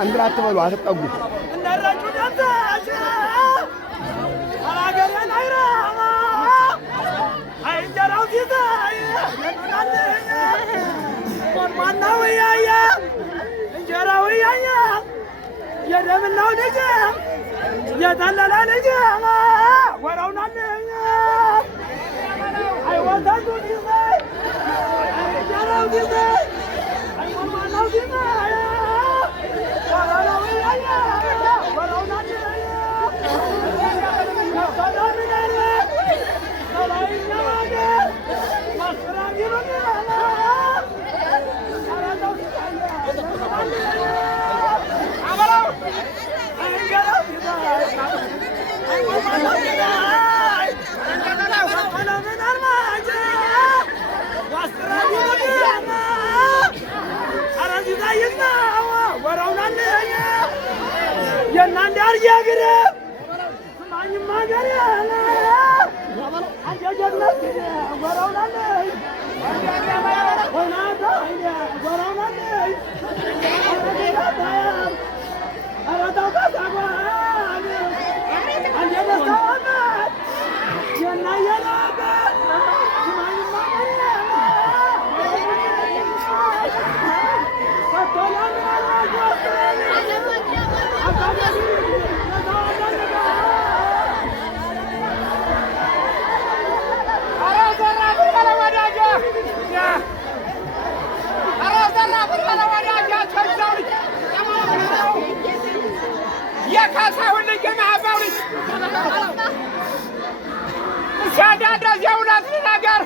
አንድ አትበሉ አትጠጉ የደምናው ልጅ የታለለ ልጅ ወራውናል አይወጣቱ ዲዘ አይጀራው ዲዘ አይማማናው ዲዘ ወራው ያያ ወራውናል ሰላምናለ ሰላይኛ ማገ ማስራም ይሉናል አራዳው አበራው አይጀራው ዲዘ አይማማናው ዲዘ የናንድ አርያግረ ማኝማ ጋር ያለ አጀጀነት ወራውናለ ወናታ ወራውናለ አራታው ካታባ አንጀደሳና የናየላባ ማኝማ ጋር ያለ ፈቶላና የካሳሁን ልጅ የማህበው ልጅ ሲያዳድረስ የእውነት ነገር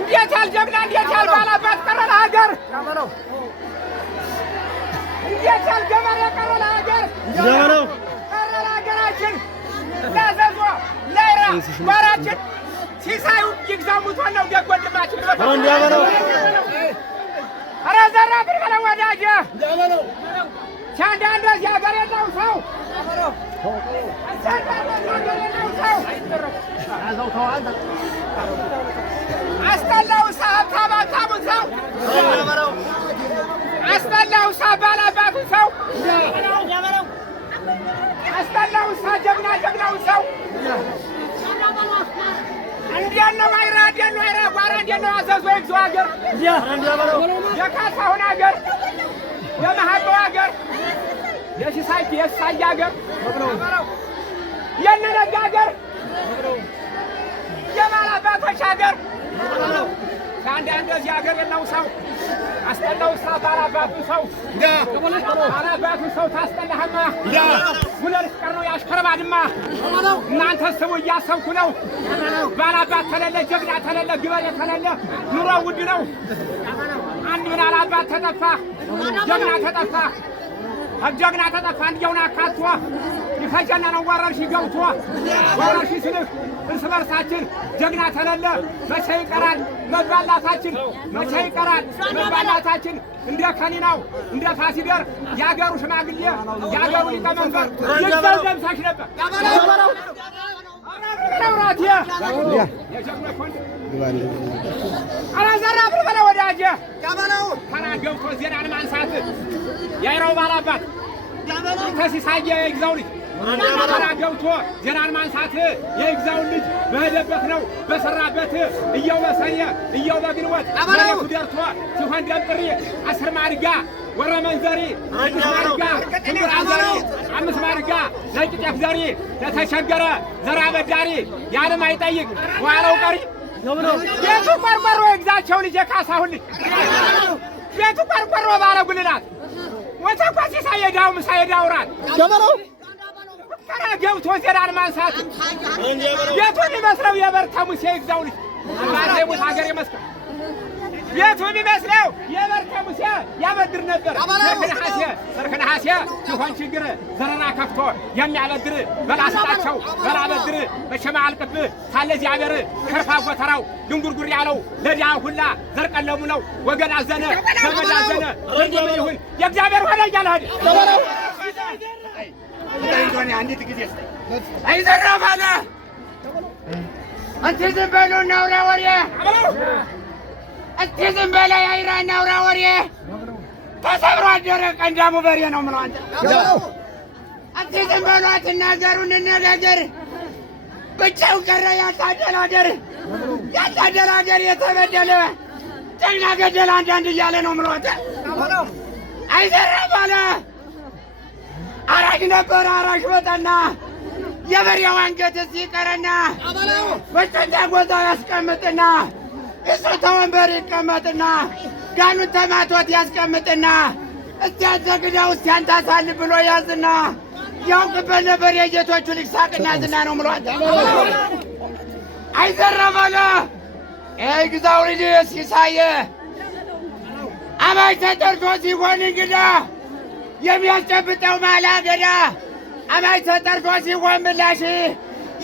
እንዴት ያልጀግና እንዴት ያልባላባት ቀረ ለሀገር እንዴት ያልገበሬ ቀረ ለሀገር ቀረ ለሀገራችን ለዘዞ ለይራ ጓራችን ሲሳዩ ይግዛው ሙቶን ነው ደግ ወንድማችን ኧረ ዘራ ብር በለው ወዳጄ ሲያንዳንዶስ የሀገር የለው ሰው አስጠላውሳ ሀብታም ሀብታሙን ሰው አስጠላውሳ ባላባቱን ሰው አስጠላውሳ ጀግና ጀግናውን ሰው እንዴት ነው አይራ እንዴት ነው አይራ ጓራ እንዴት ነው አዘዞ ይግዛው ሀገር የካሳሁን ሀገር የማህበው ሀገር የሲሳይ ሀገር የነነጋ ሀገር የባላባቶች ሀገር ከአንዳንዶዚህ ሀገር የለው ሰው አስጠላውሳ ባላባቱ ሰው ባላባቱ ሰው ታስጠላህማ ሁለት ቀር ነው ያሽከረባድማ እናንተ ስሙ እያሰብኩ ነው ባላባት ተለለ ጀግና ተለለ ግበሬ ተለለ ኑሮ ውድ ነው አንድ ምን አላባት ተጠፋ ጀግና ተጠፋ ጀግና ተጠፋ እንዲያውና አካቷ ይፈጀና ነው ወረርሽ ገብቷ ወረርሽ ስልህ እርስ በርሳችን ጀግና ተለለ መቼ ይቀራል መባላታችን መቼ ይቀራል መባላታችን እንደ ከኒናው እንደ ፋሲደር ያገሩ ሽማግሌ ያገሩ ሊቀመንበር ይግዛው ደምሳሽ ነበር ያበላው አራራት የጀግኖች ወንድ አራዘራ ብር በለው ወዳጄ ያበላው ተናገውቶ ዜናን ማንሳት ያይራው ባላባት ያበላው ከሲሳየ ይግዛው ልጅ ተራ ገብቶ ዜናን ማንሳት የይግዛውን ልጅ በሄደበት ነው በሰራበት እያው በሰኔ እያው በግንቦት መሬቱ ደርቶ ሲሆን ደምጥሪ 10 ማድጋ ወረመንዘሪ 6 ማድጋ ትምራ ዘሪ 5 ማድጋ ለቂጤፍ ዘሪ ለተቸገረ ዘራ በዳሪ ያንም አይጠይቅ በኋላው ቀሪ ቤቱ ቆርቆሮ የግዛቸው ልጅ የካሳሁን ልጅ ቤቱ ቆርቆሮ ባለ ጉልላት ወተኳሲ ሳይዳው ምሳይዳውራት ገበለው ተራ ገብቶ ዜናን ማንሳት ቤቱን ይመስለው የበርታ ሙሴ ይግዛው ልጅ አባቴ ሙት ሀገር ይመስከር ቤቱን ይመስለው የበርታ ሙሴ ያበድር ነበር ሰርክነሐሴ ሲሆን ችግር ዘረና ከፍቶ የሚያበድር በላስጣቸው በላበድር በሸማ አልቅብህ ካለ ዚያበር ከርፋ ጎተራው ድንጉርጉር ያለው ለዲያ ሁላ ዘርቀለሙ ነው ወገን አዘነ ዘመድ አዘነ ወንጀል ይሁን የእግዚአብሔር ሆነ እያለህ እንደሆነ አንዲት ጊዜ አይዘራፋለ አንተ ዝም በሉ እናውራ ወሬ አንተ ዝም በለ አይራ እናውራ ወሬ ተሰብሮ አደረ ቀንዳሙ በሬ ነው ምለው አንተ አንተ ዝም በሉ አትናገሩ እንነጋገር ብቻው ቀረ ያታደላደር የተበደለ ጨና ገደል አንዳንድ እያለ ነው ምለው አንተ አይዘራፋለ አራሽ ነበር አራሽ ወጣና የበሬው አንገት ሲቀረና ወጭታ ጎዛው ያስቀምጥና እሱ ተወንበር ይቀመጥና ጋኑን ተማቶት ያስቀምጥና እስቲ አዘግዳው እስቲ አንታሳል ብሎ ያዝና ያውቅበት ነበር የጌቶቹ ልጅ ሳቅና ዝና ነው ምሏት አይዘረበለ ግዛው ልጅ ሲሳየ አማይ ተጠርቶ ሲሆን እንግዳ የሚያስጨብጠው ማላገዳ አማይ ተጠርቶ ሲሆን ምላሽ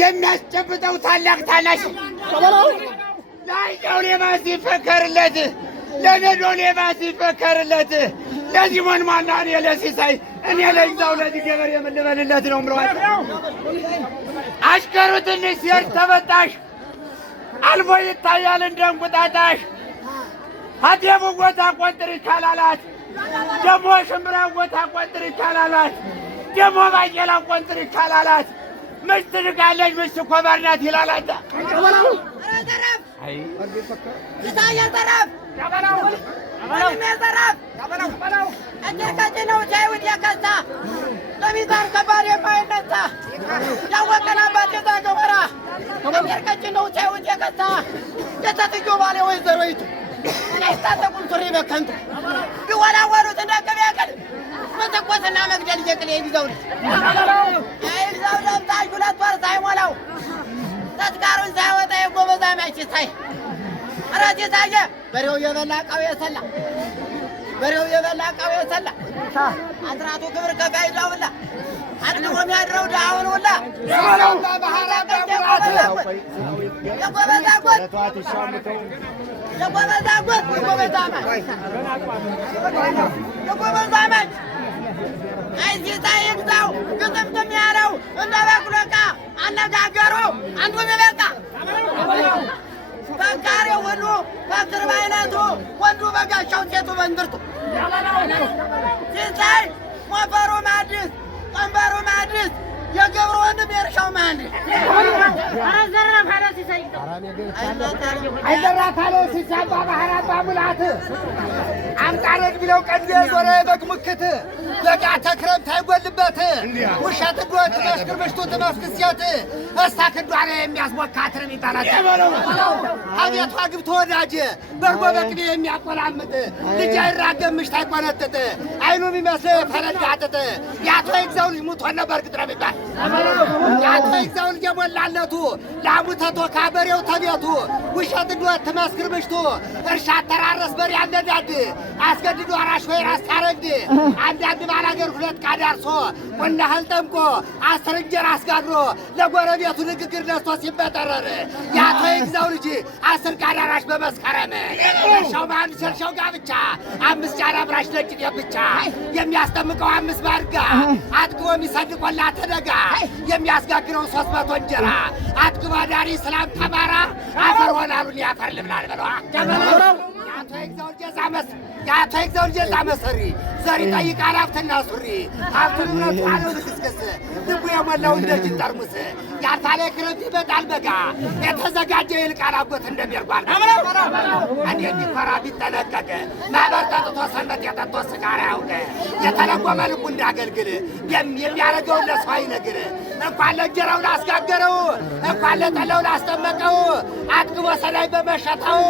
የሚያስጨብጠው ታላቅ ታናሽ ላይቀው ሌባ ሲፈከርለት ለነዶ ሌባ ሲፈከርለት ለዚህ ሞንማና እኔ ለሲሳይ እኔ ለይግዛው ለዚህ ገበሬ የምንበልለት ነው ምለዋል አሽከሩ ትንሽ ሴት ተበጣሽ አልፎ ይታያል እንደ እንቁጣጣሽ ሀዴቡ ጎታ ቆንጥር ይካላላት ደሞ ሽምብራ ጎታ ቆንጥር ይካላላት ደሞ ባቄላ ቆንጥር ይካላላት ምሽ ትድቃለች ምሽ ኮበርናት ይላላታ ይታያል ጠረፍ እጅር ነው ቻይውድ የከሳ ለሚዛን ከባድ የማይነሳ ያወቀናባት የዛ ገበራ እጅር ነው ቻይውድ የከሳ የሰትዮ ባለ ወይዘሮይቱ አይታጠቁም ሱሪ በከንቱ ቢወላወሉት እንደ ቅቤ ቅል መተኮስና መግደል እየቅል የግዛው ልጅ የግዛው ደምታሽ 2 ወር ሳይሞላው ተስካሩን ሳይወጣ የጎበዛ ማይችታይ አራት የታየ በሬው የበላ ቃው የሰላ በሬው የበላ ቃው የሰላ አስራቱ ክብር ከፋይዳውላ አጥቆ የሚያድረው ዳውን ሁላ ባህራ ባቡራት የጎበዛ ጎት የጎበዛ ጎት የጎበዛ ማች የጎበዛ ማች አይዚታ ይግዛው ግጥምጥም ያለው እንደ በቅሎቃ አነጋገሩ አንዱን በቃ በቃሬው ሁሉ በትር ባይነቱ ወንዱ በጋሻው ሴቱ በእንድርቱ ሲሳይ ሞፈሩ ማድስ ቀንበሩ ማድስ የገብሩ ወንድም የእርሻው መሀንዲስ አይዘራፍ አለ ሲሳይ አይዘራፍ አለ ሲሳይ ባህር አባ ሙላት አምጣረግ ቢለው ቀድ የዞረ የበግ ሙክት በቃ ተክረምት አይጎልበት ውሻት ዶት መስክር በሽቶ ተመስክስያት እስታ ክንዷ የሚያስቦካ ትርም ይጣላት አቤቷ ግብቶ ወዳጅ በርጎ በቅቤ የሚያቆላምጥ ልጅ አይራገም ምሽት አይቆነጥጥ አይኑ የሚመስል ፈረዳጥጥ ያቶ ይግዛው ልጅ ሙቶን ነበር ግጥረም ይባል ያቶ ይግዛው ልጅ የሞላለቱ ላሙ ተቶካ በሬው ተቤቱ ውሸት ዶት መስክር በሽቶ እርሻ ተራረስ በሬ ያለዳድ አስገድዶ አራሽ ወይ ራስ ታረድ አንዳንድ ባላገር 2 ቃዳርሶ ቆናህል ጠምቆ 10 እንጀራ አስጋግሮ ለጎረቤቱ ንግግር ነስቶ ሲበጠረር ያቶ ይግዛው ልጅ 10 ቃዳራሽ በመስከረም እርሻው ማን ሰርሻው ጋብቻ 5 ጫና ብራሽ ነጭ ብቻ የሚያስጠምቀው 5 ባርጋ አጥግቦ የሚሰድቆላ ተደጋ የሚያስጋግረው 300 እንጀራ አጥግቦ ዳሪ ሰላም ተማራ አፈር ሆናሉን ያፈር ልብላል በለዋ ያቶ ይግዛው ጀዛ ያተይዘው ጀጣ መሰሪ ዘሪ ጠይቃል ሀብትና ሱሪ ሀብቱን ንብረቱ አለው ልክስክስ ልቡ የሞላው እንደ ጅን ጠርሙስ ያልታለ ክረምት ይመጣል በጋ የተዘጋጀ ይልቃል አጎት እንደሚርጓል አንዴ ቢኮራ ቢጠነቀቅ ማህበር ጠጥቶ ሰንበት የጠጦ ስጋራ ያውቅ የተለጎመ ልቡ እንዳገልግል የሚያደርገውን ለሰው አይነግር እንኳን ለእንጀራው ላስጋገረው እንኳን ለጠላው ላስጠመቀው አጥግቦ ሰላይ በመሸታው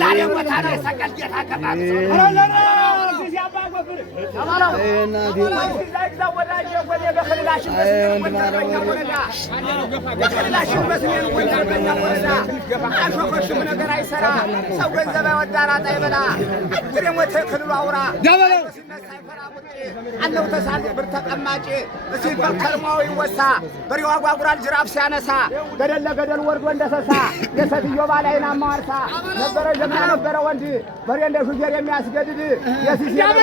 ዛሬ ቦታ ነው የሰቀል ጌታ ከማት ነገር አይሰራ ሰው ገንዘብ ያወዳራ ጣይበላ ደግሞ ተክልሉ አውራ አለው ተሳል ብር ተቀማጭ ሲፈር ከርማው ይወሳ በሪዋ ጓጉራል ጅራፍ ሲያነሳ ገደል ለገደል ወርዶ እንደሰሳ የሰትዮ ባላይና ማርሳ ነበረ ጀማ ነበረ ወንድ በሬ እንደ ሹፌር የሚያስገድድ የሲሲያበ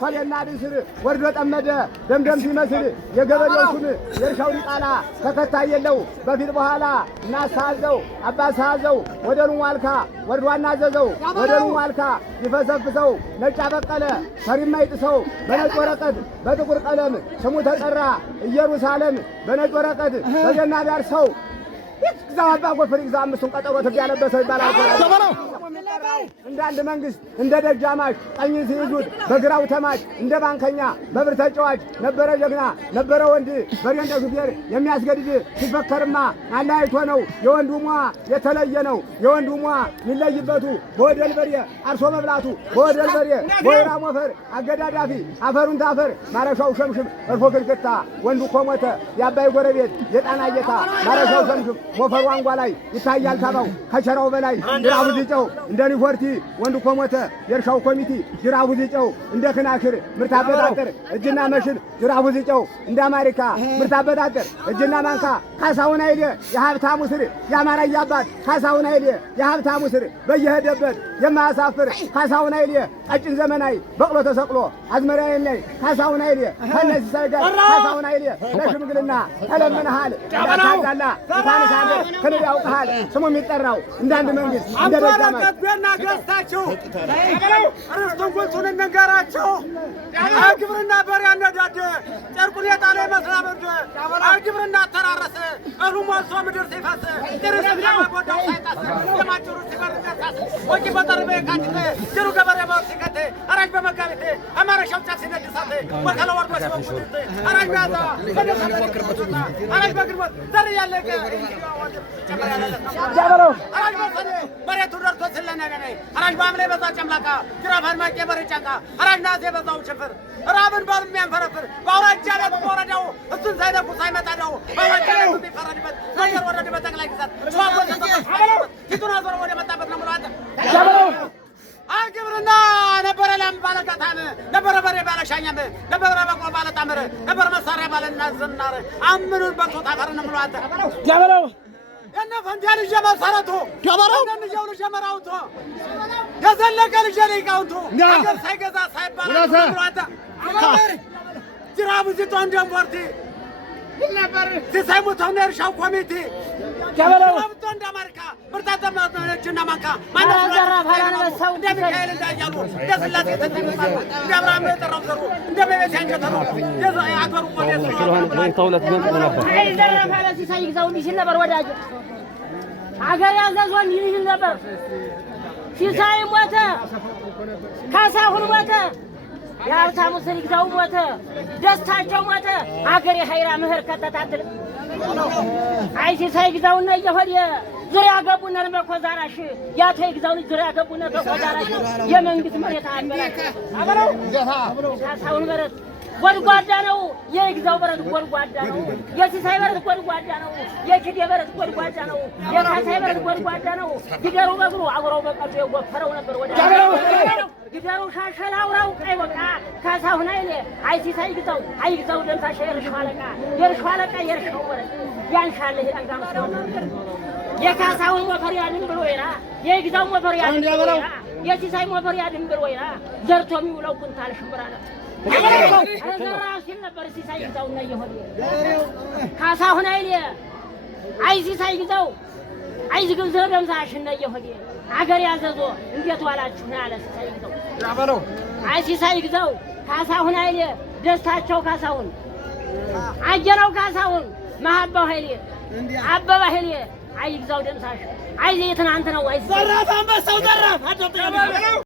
ፈለና ድስር ወርዶ ጠመደ ደምደም ሲመስል የገበሬዎቹን የእርሻው ሊቃላ ተከታይ የለው በፊት በኋላ እናሳዘው አባሳዘው ወደኑ ዋልካ ወርዷና አዘዘው ወደኑ ዋልካ ይፈሰፍሰው ነጭ አበቀለ ፈሪማ ይጥሰው በነጭ ወረቀት በጥቁር ቀለም ስሙ ተጠራ ኢየሩሳሌም በነጭ ወረቀት በገና ዳርሰው ይግዛው አባ ጎፈር ይግዛው አምስቱን ቀጠሮ ትብ ያለበሰው ይባላል። እንደ አንድ መንግስት እንደ ደጃማች ቀኝ ሲይዙት በግራው ተማች እንደ ባንከኛ በብር ተጫዋች ነበረ ጀግና ነበረ ወንድ በሬ እንደ ሹፌር የሚያስገድድ ሲፈከርማ አላይቶ ነው የወንዱ ሟ የተለየ ነው የወንዱ ሟ የሚለይበቱ በወደል በሬ አርሶ መብላቱ በወደል በሬ ወይራ ሞፈር አገዳዳፊ አፈሩን ታፈር ማረሻው ሸምሽም እርፎ ግልግታ ወንዱ ኮሞተ የአባይ ጎረቤት የጣና ጌታ ማረሻው ሸምሽም ሞፈሩ አንጓ ላይ ይታያል ካባው ከቸራው በላይ ጅራቡ ዝጨው እንደ ሪፖርቲ ወንዱ ኮሞተ የእርሻው ኮሚቴ ጅራቡ ዝጨው እንደ ክናክር ምርት አበጣጠር እጅና መሽን ጅራቡ ዝጨው እንደ አሜሪካ ምርት አበጣጠር እጅና ማንካ ካሳሁን አይሌ የሀብታሙ ስር የአማራ ያባት ካሳሁን አይሌ የሀብታሙ ስር በየሄደበት የማያሳፍር ካሳሁን አይሌ ቀጭን ዘመናዊ በቅሎ ተሰቅሎ አዝመራዬን ላይ ካሳሁን አይሌ ከነዚህ ሳይጋር ካሳሁን አይሌ ለሽምግልና ተለምነሃል እንዳታዳላ ታነሳለ ከነዲ ያውቃል ስሙ የሚጠራው እንዳንድ መንግስት እንደ ደጋማ ገና ገዝታችሁ ርስቱን ጉልቱን እንንገራችሁ ግብርና በሬ አነዳደ ጨርቁን የጣለ መስላበድ ግብርና ተራረሰ እሩ ሞልቶ ምድር ሲፈስ ድርስና ጎዳው ሳይጣስ የማጭሩ ሲበርቀታስ ወቂ በጠርበ ካንተ ጅሩ ገበሬ ባርሲከተ አራጅ በመጋቢቴ አማራሻው ጫፍ ሲነድሳተ ወከለ ወርዶ ሲወቁት አራጅ ያዛ አራጅ በግርሞት ዘር ያለቀ ጃበሎ አራጅ በሰነ በሬቱ ደርቶ ስለነገነ አራጅ ባምለ በዛ ጨምላቃ ጅራፋን ማቄ በረጫቃ አራጅ ናሴ በዛው ችፍር ራብን ባል የሚያንፈረፍር ባውራጃ ቤት ወረዳው እሱን ሳይነኩ ሳይመጣ ነው ባውራጃ ቤት የሚፈረድበት ነገር ወረደ በጠቅላይ ግዛት ሷቦ ተሰበሰበ ፊቱን አዞረ ወደ መጣበት ነው ብሏት ጃበሎ ግብርና ነበረ ለም ባለጋታን ነበረ በሬ ባለሻኛም ነበረ በቆ ባለጣመረ ነበረ መሳሪያ ባለናዝናረ አምኑን በቶታ ፈረነ ብሏት ጃበሎ እነ ፈንጃል ጀመሰረቱ ጃበሎ እነ ልጅው ጀመራውቶ ከዘለቀ ልጅ ሊቃውንቱ ነገር ሳይገዛ ሳይባል ብሏት ጅራቡ ዝቶ እንደምፖርቲ ነበር ሲሰሙተው ነርሻው ኮሚቴ ጃበሎ አብቶ እንደማርካ ብርታተማ ነችና ማንካ ማነው ዘራፋላነሰው እንደሚካኤል እንዳያሉ ደስላሴ ተተማሩ እንደብራም ተረፈሩ እንደበቤት ያንጀተሩ የዛ አገሩ ቆዴ ተውለት ነው ነበር አይ ዘራፋላ ሲሳይግዛው ይችል ነበር ወዳጅ አገር ያዘዞን ይችል ነበር ሲሳይ ሞተ ካሳሁን ሞተ የሀብታሙ ስር ይግዛው ሞተ ደስታቸው ሞተ አገሬ ኃይራ ምህር ከተታትል አይ ሲሳይ ይግዛውና እየሆደ ዙሪያ ገቡና ለመኮዛራሽ ያቶ ይግዛው ዙሪያ ገቡና በኮዛራሽ የመንግስት መሬት አበላሽ አበለው ካሳሁን በረት ጎድጓዳ ነው የይግዛው በረት ጎድጓዳ ነው የሲሳይ በረት ጎድጓዳ ነው የኪዴ በረት ጎድጓዳ ነው የካሳይ በረት ጎድጓዳ ነው ጊደሩ በግሩ አውራው በቀዱ የወፈረው ነበር ወደ ጊደሩ ሻሸላ አውራው ቀይ በቃ ካሳሁን አይኔ አይ ሲሳይ ይግዛው አይግዛው ደምታ የርሻው አለቃ የርሻው በረት ያንሻለ ይጣጋም ሰው የካሳሁን ሞፈር ያድን ብሎ ይራ የይግዛው ሞፈር ያድን ብሎ ይራ የሲሳይ ሞፈር ያድን ብሎ ይራ ዘርቶ የሚውለው ኩንታል ሽምብራ ነው አዘራሽን ነበር ሲሳይ ይግዛውና ይሆን ካሳሁን አይኔ አይ ሲሳይ ይግዛው አይዝግብ ዘደምሳሽ ነው ይሁዲ አገር ያዘዞ እንዴት ዋላችሁ ነው ያለ ሲሳይ ግዛው ያበለው አይ ሲሳይ ግዛው ካሳሁን ኃይሌ ደስታቸው ካሳሁን አጀራው ካሳሁን ማሐባው ኃይሌ አበባ ኃይሌ አይ ግዛው ደምሳሽ አይ ትናንት ነው አይ ዘራፍ አንበሳው ዘራፍ አደረገ